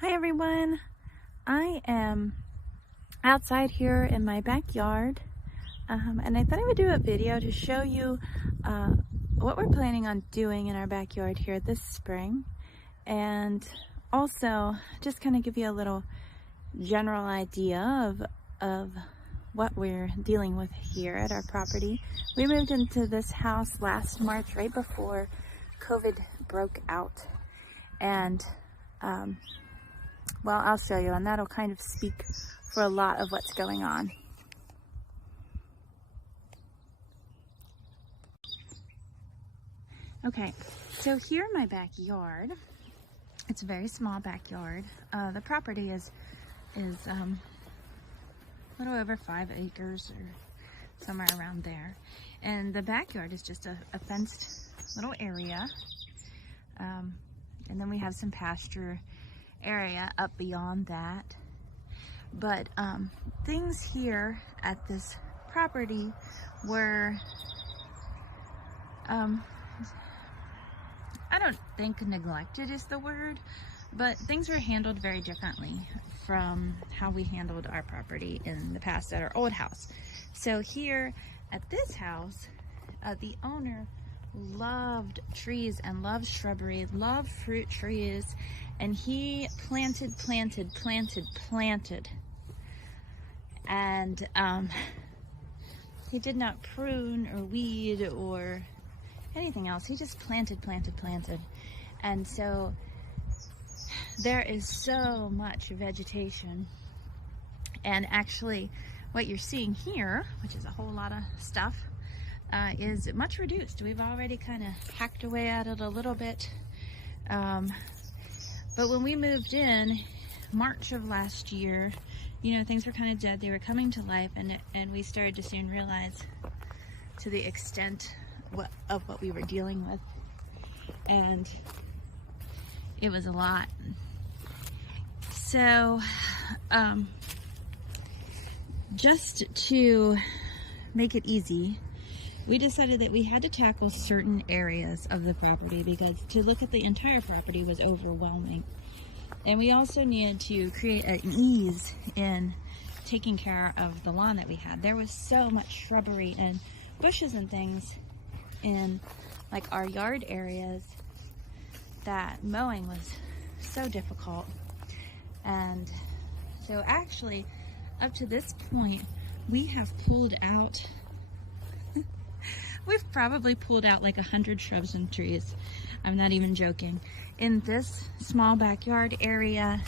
Hi everyone, I am outside here in my backyard and I thought I would do a video to show you what we're planning on doing in our backyard here this spring, and also just kind of give you a little general idea of what we're dealing with here at our property. We moved into this house last March, right before COVID broke out, and well, I'll show you, and that'll kind of speak for a lot of what's going on. Okay, so here in my backyard, it's a very small backyard. The property is a little over 5 acres or somewhere around there. And the backyard is just a fenced little area. And then we have some pasture area up beyond that. But things here at this property were, I don't think neglected is the word, but things were handled very differently from how we handled our property in the past at our old house. So here at this house, the owner loved trees and loved shrubbery, loved fruit trees, and he planted. And he did not prune or weed or anything else. He just planted. And so there is so much vegetation. And actually what you're seeing here, which is a whole lot of stuff, is much reduced. We've already kind of hacked away at it a little bit. But when we moved in March of last year, you know, things were kind of dead. They were coming to life, and we started to soon realize to the extent of what we were dealing with. And it was a lot. So, just to make it easy, we decided that we had to tackle certain areas of the property because to look at the entire property was overwhelming. And we also needed to create an ease in taking care of the lawn that we had. There was so much shrubbery and bushes and things in like our yard areas that mowing was so difficult. And so actually up to this point we have pulled out we've probably pulled out like 100 shrubs and trees. I'm not even joking. In this small backyard area,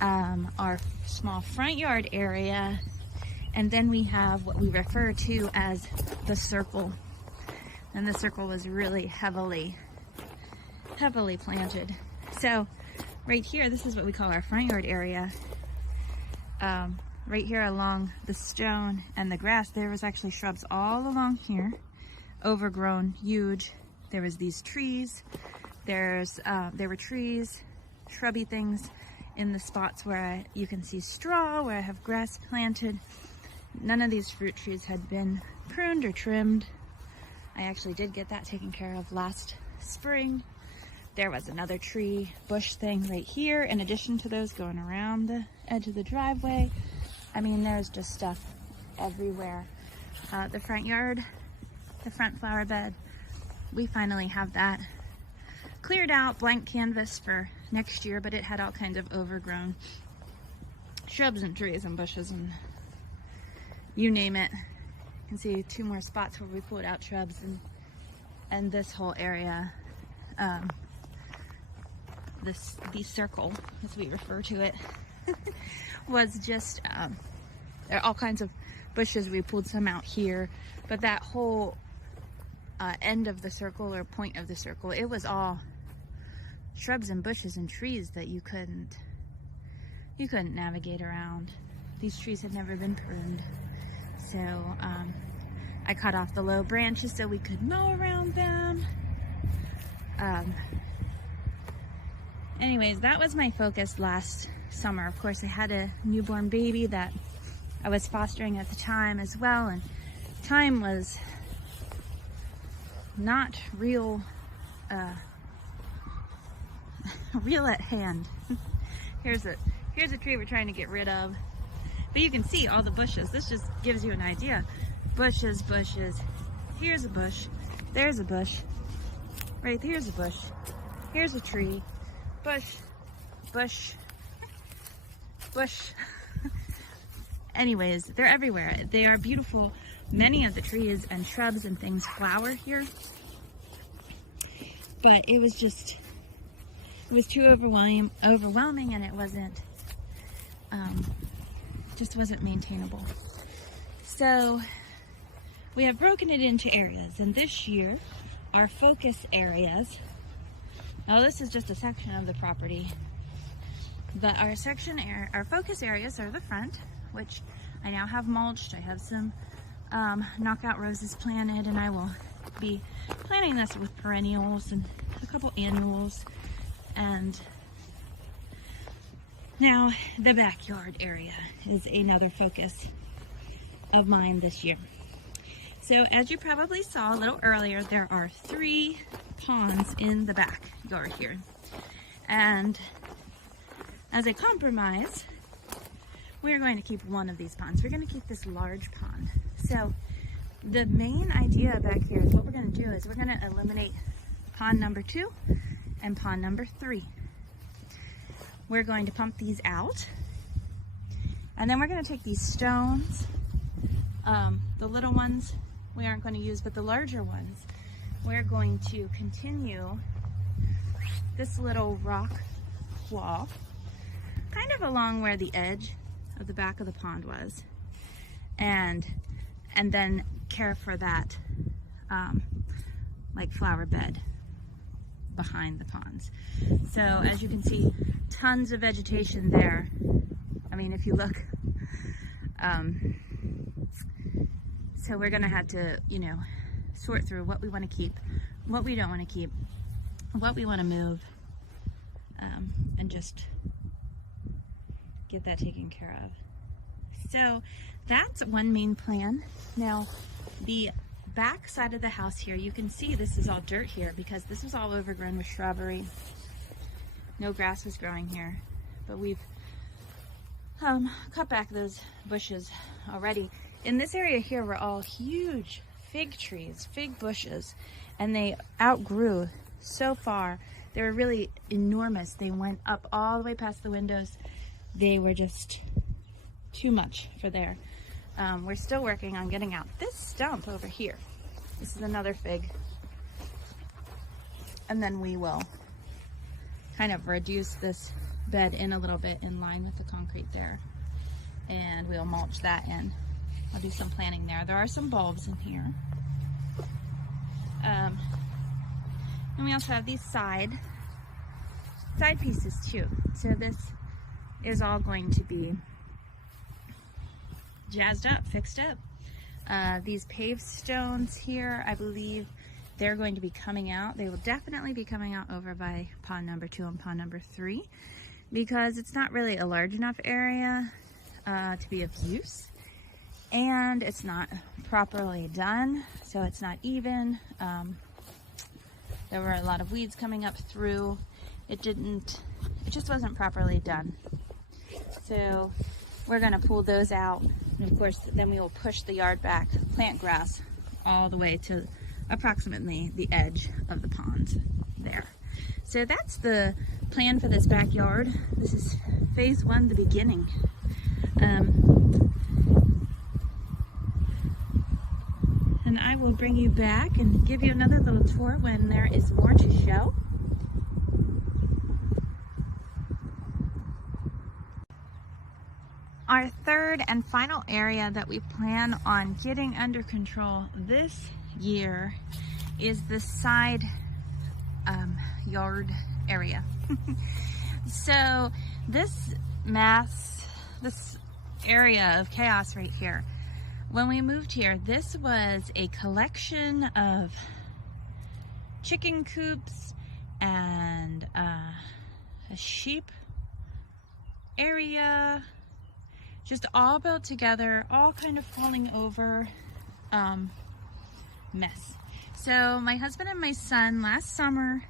our small front yard area, and then we have what we refer to as the circle. And the circle was really heavily planted. So right here, this is what we call our front yard area. Right here along the stone and the grass, there was actually shrubs all along here, overgrown, huge. There was these trees. There were trees, shrubby things in the spots where you can see straw, where I have grass planted. None of these fruit trees had been pruned or trimmed. I actually did get that taken care of last spring. There was another tree, bush thing right here, in addition to those going around the edge of the driveway. I mean, there's just stuff everywhere. The front yard, the front flower bed, we finally have that cleared out, blank canvas for next year, but it had all kinds of overgrown shrubs and trees and bushes and you name it. You can see 2 more spots where we pulled out shrubs, and this whole area, the circle, as we refer to it, was just, there are all kinds of bushes. We pulled some out here, but that whole end of the circle or point of the circle, it was all shrubs and bushes and trees that you couldn't navigate around. These trees had never been pruned, so I cut off the low branches so we could mow around them. Anyways, that was my focus last summer. Of course, I had a newborn baby that I was fostering at the time as well, and time was not real real at hand. Here's a tree we're trying to get rid of. But you can see all the bushes. This just gives you an idea. Bushes, bushes. Here's a bush. There's a bush. Right here's a bush. Here's a tree. Bush, bush, bush. Anyways, they're everywhere. They are beautiful. Many of the trees and shrubs and things flower here. But it was too overwhelming, and it wasn't, just wasn't maintainable. So we have broken it into areas, and this year our focus areas, now this is just a section of the property, but our focus areas are the front, which I now have mulched. I have some knockout roses planted, and I will be planting this with perennials and a couple annuals. And now the backyard area is another focus of mine this year. So as you probably saw a little earlier, there are 3 ponds in the backyard here. And as a compromise, we're going to keep one of these ponds. We're going to keep this large pond. So the main idea back here is what we're going to do is we're going to eliminate pond number 2 and pond number 3. We're going to pump these out, and then we're going to take these stones, the little ones we aren't going to use, but the larger ones, we're going to continue this little rock wall, kind of along where the edge of the back of the pond was, and then care for that like flower bed behind the ponds. So as you can see, tons of vegetation there. I mean, if you look, so we're gonna have to, you know, sort through what we want to keep, what we don't want to keep, what we want to move, and just get that taken care of. So that's one main plan. Now the back side of the house here, you can see this is all dirt here because this was all overgrown with shrubbery. No grass was growing here, but we've cut back those bushes already. In this area here were all huge fig trees, fig bushes, and they outgrew so far. They were really enormous. They went up all the way past the windows. They were just too much for there. We're still working on getting out this stump over here. This is another fig. And then we will kind of reduce this bed in a little bit in line with the concrete there. And we'll mulch that in. I'll do some planting there. There are some bulbs in here. And we also have these side pieces too. So this is all going to be jazzed up, fixed up. These paved stones here, I believe they're going to be coming out. They will definitely be coming out over by pond number 2 and pond number 3 because it's not really a large enough area to be of use, and it's not properly done, so it's not even. There were a lot of weeds coming up through. It just wasn't properly done. So we're gonna pull those out, and of course then we will push the yard back, plant grass all the way to approximately the edge of the pond there. So that's the plan for this backyard. This is phase 1, the beginning. And I will bring you back and give you another little tour when there is more to show. Our third and final area that we plan on getting under control this year is the side yard area. So this area of chaos right here, when we moved here, this was a collection of chicken coops and a sheep area, just all built together, all kind of falling over mess. So my husband and my son last summer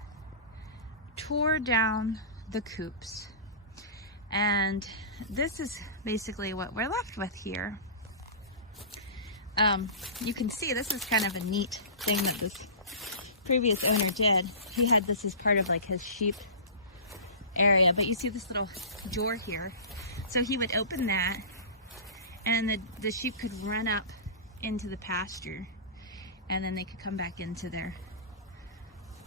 tore down the coops. And this is basically what we're left with here. You can see this is kind of a neat thing that this previous owner did. He had this as part of like his sheep area, but you see this little door here. So he would open that and the sheep could run up into the pasture and then they could come back into there.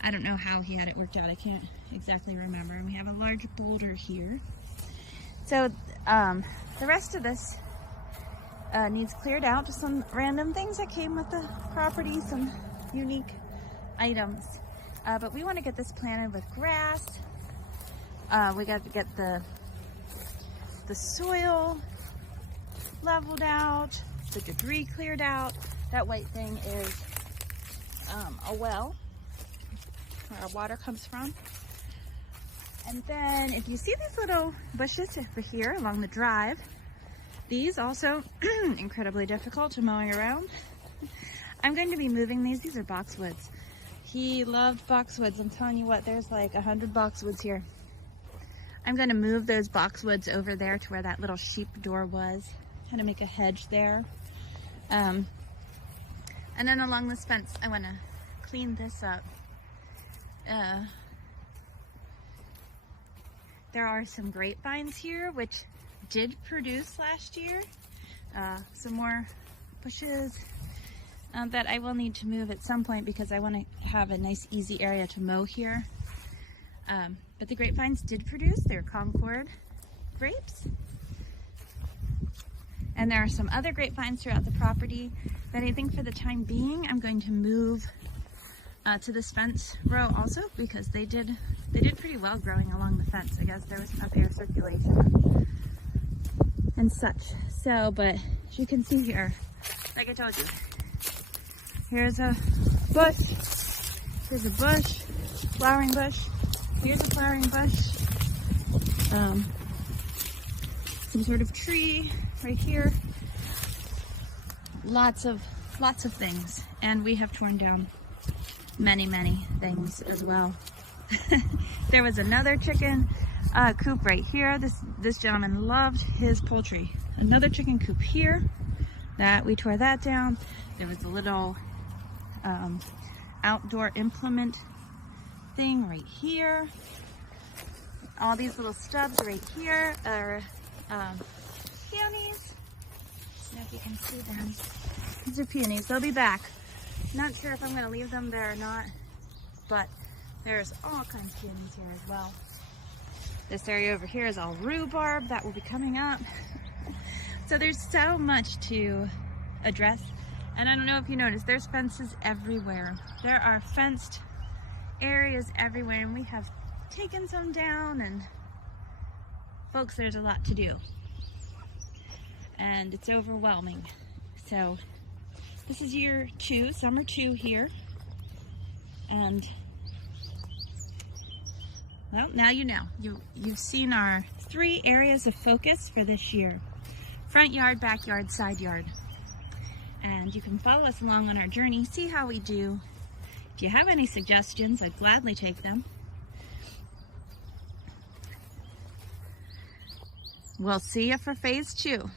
I don't know how he had it worked out. I can't exactly remember. And we have a large boulder here. So the rest of this needs cleared out. Just some random things that came with the property, some unique items. But we want to get this planted with grass. We got to get the soil leveled out, the debris cleared out. That white thing is a well where our water comes from. And then if you see these little bushes over here along the drive, these also incredibly difficult to mowing around. I'm going to be moving these. These are boxwoods. He loved boxwoods. I'm telling you what, there's like 100 boxwoods here. I'm going to move those boxwoods over there to where that little sheep door was. Kind of make a hedge there. And then along this fence, I want to clean this up. There are some grapevines here, which did produce last year. Some more bushes that I will need to move at some point because I want to have a nice easy area to mow here. But the grapevines did produce. They're Concord grapes. And there are some other grapevines throughout the property that I think for the time being I'm going to move to this fence row also, because they did pretty well growing along the fence. I guess there was enough air circulation and such. So, but as you can see here, like I told you, here's a bush, here's a bush, flowering bush, here's a flowering bush, some sort of tree right here, lots of things, and we have torn down many things as well. There was another chicken coop right here. This gentleman loved his poultry. Another chicken coop here that we tore that down. There was a little outdoor implement thing right here. All these little stubs right here are peonies. I don't know if you can see them. These are peonies. They'll be back. Not sure if I'm going to leave them there or not, but there's all kinds of peonies here as well. This area over here is all rhubarb that will be coming up. So there's so much to address. And I don't know if you noticed, there's fences everywhere. There are fenced areas everywhere, and we have taken some down, and folks, there's a lot to do. And it's overwhelming. So this is year 2, summer 2 here. And well, now you know. You've seen our 3 areas of focus for this year. Front yard, backyard, side yard. And you can follow us along on our journey, see how we do. If you have any suggestions, I'd gladly take them. We'll see you for phase 2.